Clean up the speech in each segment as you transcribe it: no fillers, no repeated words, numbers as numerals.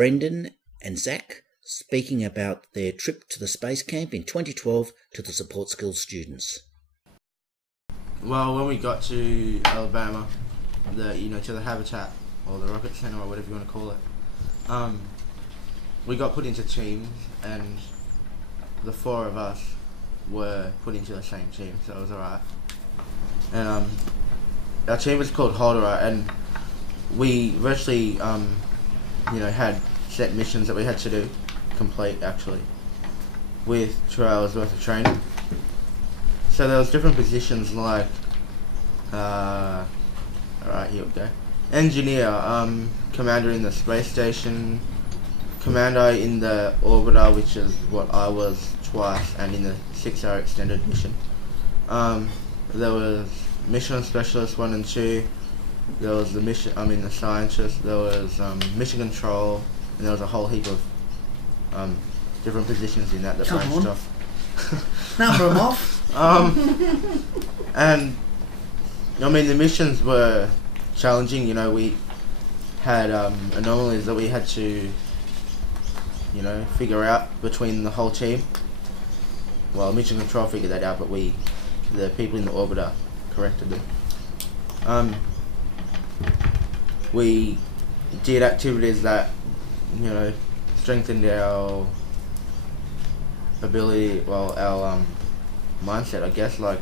Brendan and Zac speaking about their trip to the Space Camp in 2012 to the support skills students. Well, when we got to Alabama, to the Habitat or the Rocket Center or whatever you want to call it, we got put into teams, and the four of us were put into the same team, so it was alright. And our team was called Holderer, and we virtually had set missions that we had to complete actually, with 2 hours worth of training. So there was different positions like, alright, here we go. Engineer, commander in the space station, commander in the orbiter, which is what I was twice, and in the 6-hour extended mission. There was mission specialist 1 and 2. There was the the scientist. There was mission control, and there was a whole heap of different positions in that branched off. Number them off. And the missions were challenging. We had anomalies that we had to figure out between the whole team. Well, mission control figured that out, but the people in the orbiter corrected them. We did activities that strengthened our ability, our mindset, I guess. Like,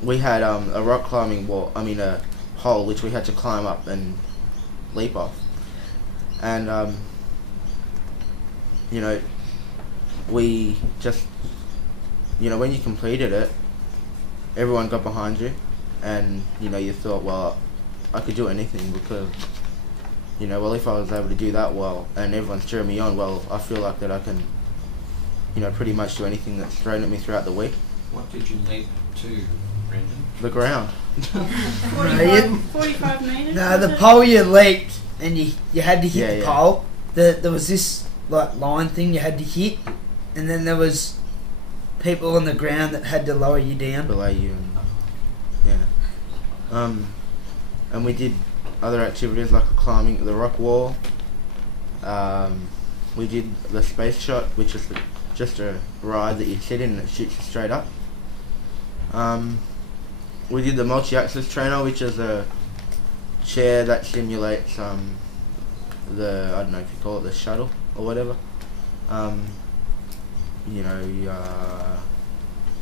we had a rock climbing wall, a hole which we had to climb up and leap off, and we just when you completed it, everyone got behind you, and you thought, well, I could do anything, because well, if I was able to do that well and everyone's cheering me on, well, I feel like that I can pretty much do anything that's thrown at me throughout the week. What did you leap to, Brendan? The ground. 45 metres? No, the pole you leaped, and you had to hit the pole. There was this line thing you had to hit, and then there was people on the ground that had to lower you down. Below you, and we did other activities like climbing the rock wall. We did the space shot, which is just a ride that you sit in and it shoots you straight up. We did the multi-axis trainer, which is a chair that simulates I don't know if you call it the shuttle or whatever.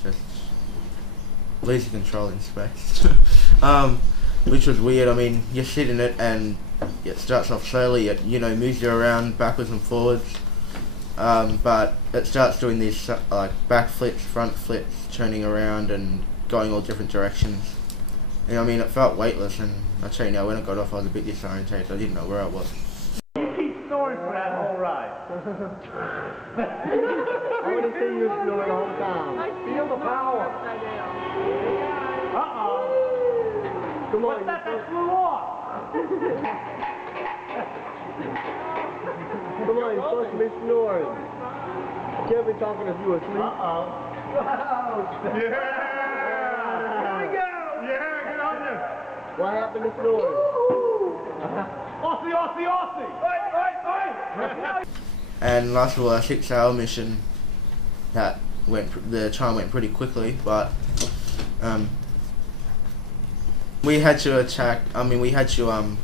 Just losing control in space. Which was weird. You sit in it and it starts off slowly. It moves you around backwards and forwards, but it starts doing these back flips, front flips, turning around and going all different directions. And it felt weightless. And I tell you now, when it got off, I was a bit disorientated. I didn't know where I was. You keep snoring for that whole ride. I want to see you snore the whole time. Feel the power. Come on, that flew off. Come on, you're supposed to be snoring. You can't be talking if you're asleep. Yeah! Here we go! Yeah, get on there. What happened to snoring? Aussie! Oi! And last of all, our 6-hour mission, the time went pretty quickly, but we had to attack. We had to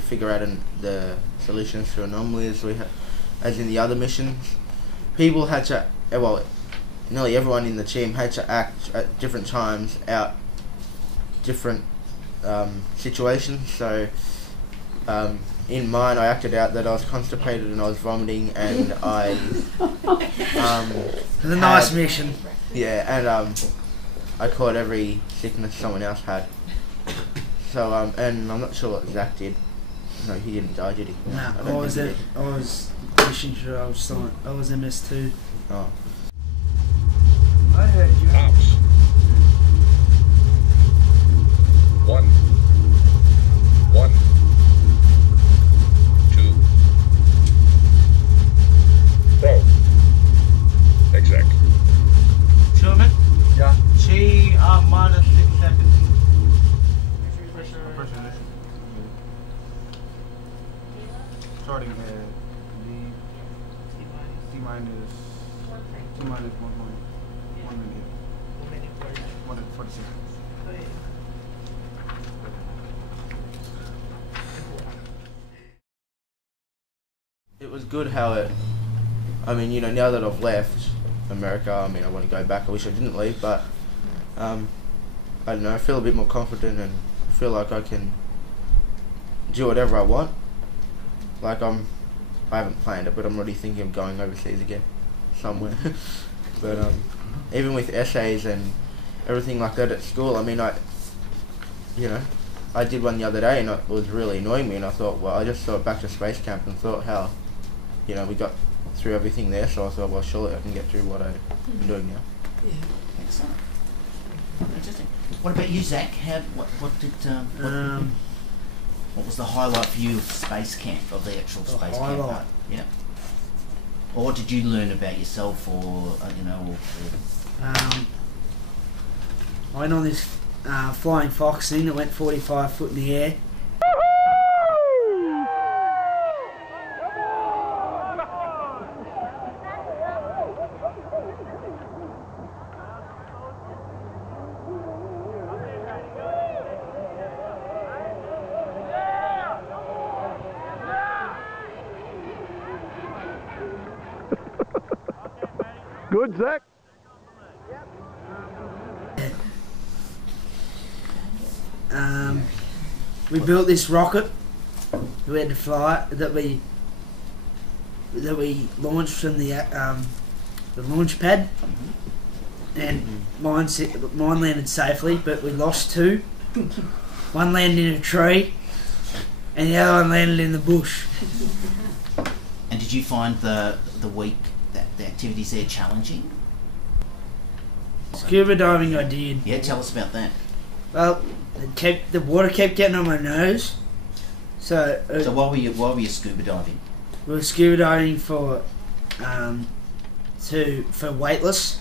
figure out the solutions to anomalies. As in the other missions, people had to. Well, nearly everyone in the team had to act at different times out different situations. So, in mine, I acted out that I was constipated and I was vomiting, and I. The nice mission. Yeah, and I caught every sickness someone else had. So and I'm not sure what Zac did. No, he didn't die, did he? No, I was mission control. I was MS2. Oh. I heard you. Ops. 1. 1. 2. Go. Exec. Truman? Yeah. T minus 6 seconds. Starting T-minus 1 minute. 1 minute 40 seconds. It was good how it, I mean, you know, now that I've left America, I mean, I want to go back. I wish I didn't leave, but I don't know, I feel a bit more confident and I feel like I can do whatever I want. Like I haven't planned it, but I'm already thinking of going overseas again, somewhere. But even with essays and everything like that at school, I mean, I did one the other day and it was really annoying me, and I thought, well, I just saw it back to Space Camp and thought how, you know, we got through everything there, so I thought, well, surely I can get through what I'm doing now. Yeah, excellent. Fantastic. What about you, Zac? What was the highlight for you of the Space Camp, of the actual Space Camp part? Yeah. Or what did you learn about yourself, or I went on this flying fox thing that went 45 foot in the air. Good, Zac. We built this rocket we had to fly that we launched from the launch pad, and mine landed safely, but we lost 2. One landed in a tree and the other one landed in the bush. And did you find the activities there challenging? Scuba diving I did. Yeah, tell us about that. Well, the water kept getting on my nose. So why were you scuba diving? We were scuba diving for weightless.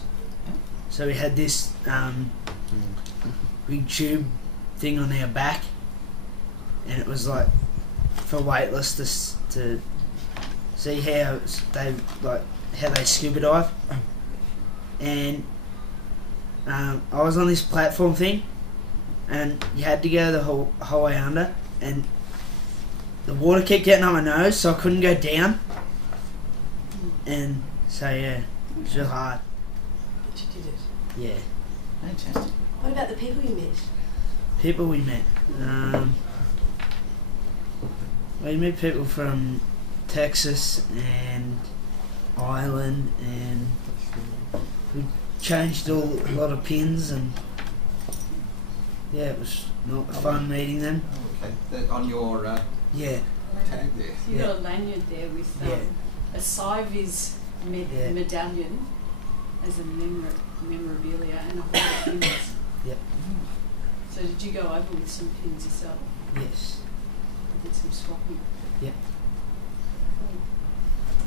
So we had this big tube thing on our back, and it was like for weightless to see how they scuba dive. And I was on this platform thing, and you had to go the whole way under, and the water kept getting on my nose, so I couldn't go down. And so yeah, it was real hard. But you did it. Yeah. Fantastic. What about the people you met? People we met. We met people from Texas and Ireland, and we changed a lot of pins, and yeah, it was not fun meeting them. Okay, on your Yeah. tag there. You got a lanyard there with a SCI-VIS medallion as a memorabilia and a whole lot of pins. Yep. So did you go over with some pins yourself? Yes. Did some swapping? Yep.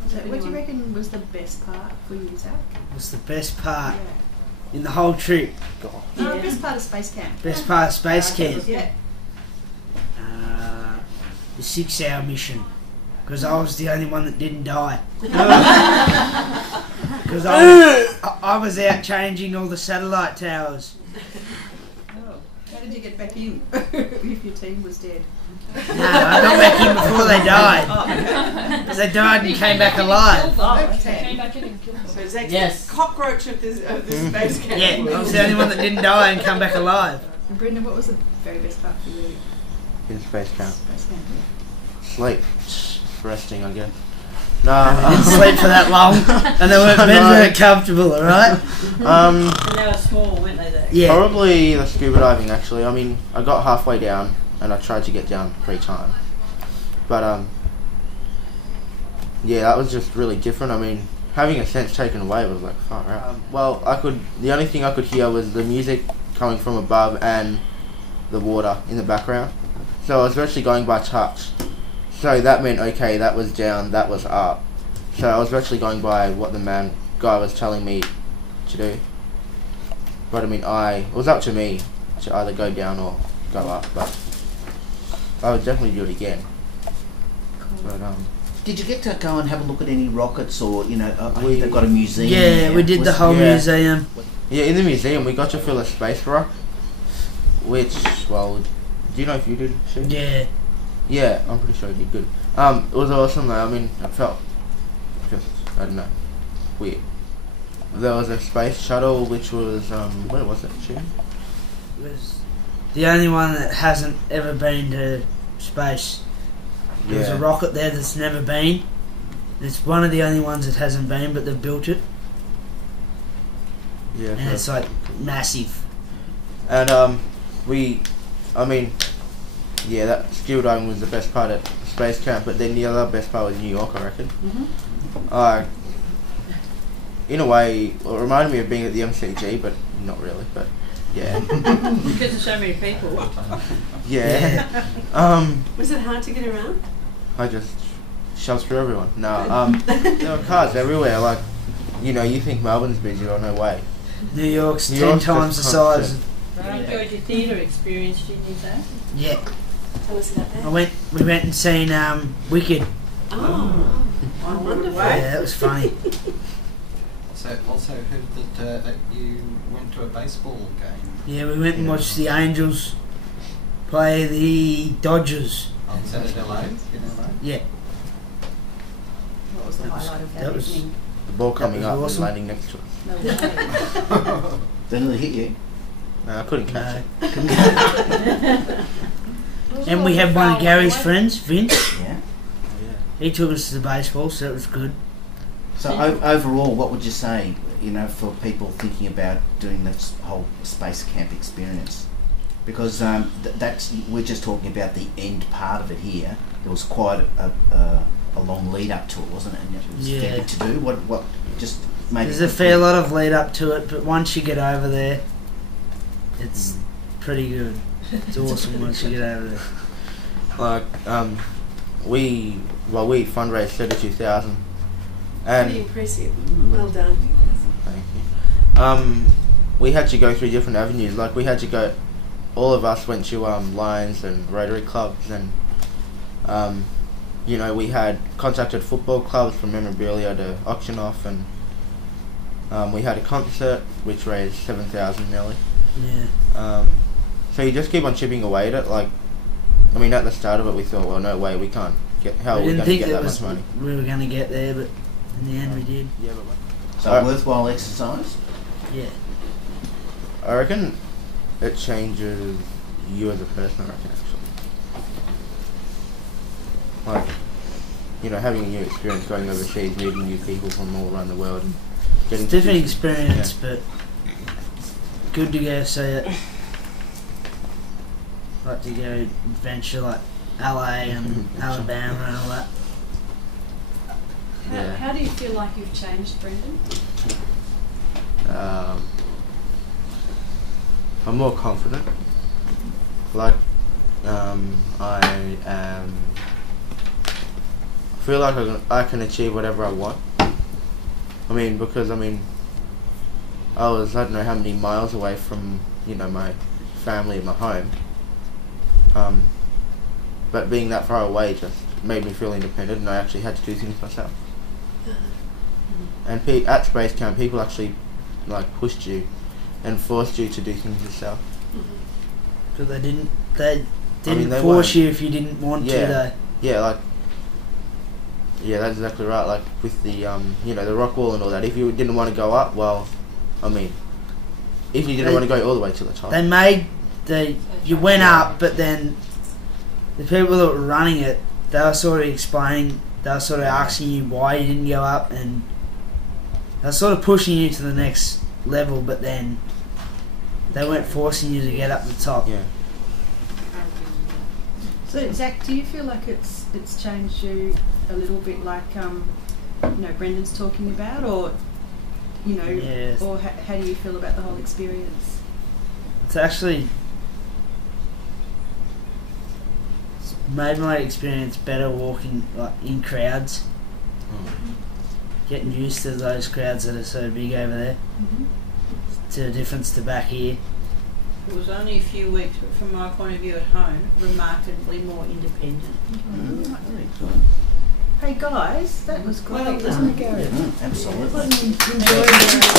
So What do you reckon was the best part for you, Zac? What's the best part in the whole trip? No, best part of Space Camp. Best part of Space Camp? Yeah. The 6-hour mission. Because I was the only one that didn't die. Because I was out changing all the satellite towers. Oh, how did you get back in if your team was dead? No, I got back in before they died. Because they died and came back alive. Oh, okay. Came back in and killed them. So Zac's the cockroach of the Space Camp. Yeah, I was the only one that didn't die and come back alive. And Brendan, what was the very best part for you? In Space Camp. Space Camp, Sleep. Resting, I guess. I didn't sleep for that long, and they weren't very comfortable, alright? And they were small, weren't they, there? Yeah. Probably the scuba diving, actually. I mean, I got halfway down, and I tried to get down 3 times. But, yeah, that was just really different. I mean, having a sense taken away was like, far out. Well, the only thing I could hear was the music coming from above and the water in the background. So I was virtually going by touch. So that meant, okay, that was down, that was up. So I was virtually going by what the guy was telling me to do. But I mean, it was up to me to either go down or go up, but I would definitely do it again. But Did you get to go and have a look at any rockets, or I think they've got a museum? Yeah, there. we did the whole museum. Yeah, in the museum we got to feel a space rock, which, well, do you know if you did? Shoot? Yeah. Yeah, I'm pretty sure you did good. It was awesome though. I mean, it felt just, I don't know, weird. There was a space shuttle which was, where was it? Shoot? It was the only one that hasn't ever been to space. There's a rocket there that's never been. It's one of the only ones that hasn't been, but they've built it. Yeah. And it's like massive. And that scuba diving was the best part at Space Camp, but then the other best part was New York, I reckon. In a way, it reminded me of being at the MCG, but not really. But yeah. Because there's so many people. Yeah. Was it hard to get around? I just shoved through everyone. No. There were cars everywhere. Like, you think Melbourne's busy? Oh, no way. New York's 10 times the size. I enjoyed your theatre experience, didn't you, Zach? Yeah. Tell us about that. We went and seen Wicked. Oh, wonderful. Yeah, that was funny. So also heard that you went to a baseball game. Yeah, we went and watched the Angels play the Dodgers. On Saturday night. Yeah. What was the highlight of that was evening? The ball coming up awesome. and landing next to us. No way. They nearly hit you. No, I couldn't catch it. And we had one of Gary's friends, Vince. Yeah. He took us to the baseball, so it was good. So overall, what would you say, for people thinking about doing this whole space camp experience? Because we're just talking about the end part of it here. There was quite a long lead up to it, wasn't it? And it was a fair bit to do. What just maybe there's a fair lot of lead up to it, but once you get over there, it's pretty good. It's awesome once you get over there. Like, we fundraised 32,000, and Pretty impressive. Well done. thank you. We had to go through different avenues. Like, we had to go. All of us went to Lions and Rotary clubs, and we had contacted football clubs for memorabilia to auction off, and we had a concert which raised 7,000 nearly. Yeah. So you just keep on chipping away at it. Like, I mean, at the start of it, we thought, well, no way, we can't get. How are we going to get that much money? We were going to get there, but in the end, we did. Yeah, but So worthwhile exercise. Yeah. I reckon it changes you as a person. I reckon actually, like, having a new experience, going overseas, meeting new people from all around the world, and getting It's a different experience, but good to go see it. Like to go adventure like LA and Alabama and all that. How do you feel like you've changed, Brendan? I'm more confident. Like, I feel like I can achieve whatever I want. I mean, because I was, I don't know how many miles away from, my family and my home. But being that far away just made me feel independent, and I actually had to do things myself. And at Space Camp, people actually pushed you and forced you to do things yourself. So they didn't force you if you didn't want to, though. Yeah, that's exactly right. Like with the the rock wall and all that. If you didn't want to go up, well, if you didn't want to go all the way to the top, you went up, but then the people that were running it, they were sort of explaining, they were sort of asking you why you didn't go up, and they were sort of pushing you to the next level, but then they weren't forcing you to get up the top. Yeah. So Zach, do you feel like it's changed you a little bit, like Brendan's talking about, or or how do you feel about the whole experience? It's actually made my experience better walking in crowds. Getting used to those crowds that are so big over there. To a difference to back here. It was only a few weeks, but from my point of view at home, remarkably more independent. Hey guys, that was great, Well wasn't it, Gary? Absolutely. Enjoyed it.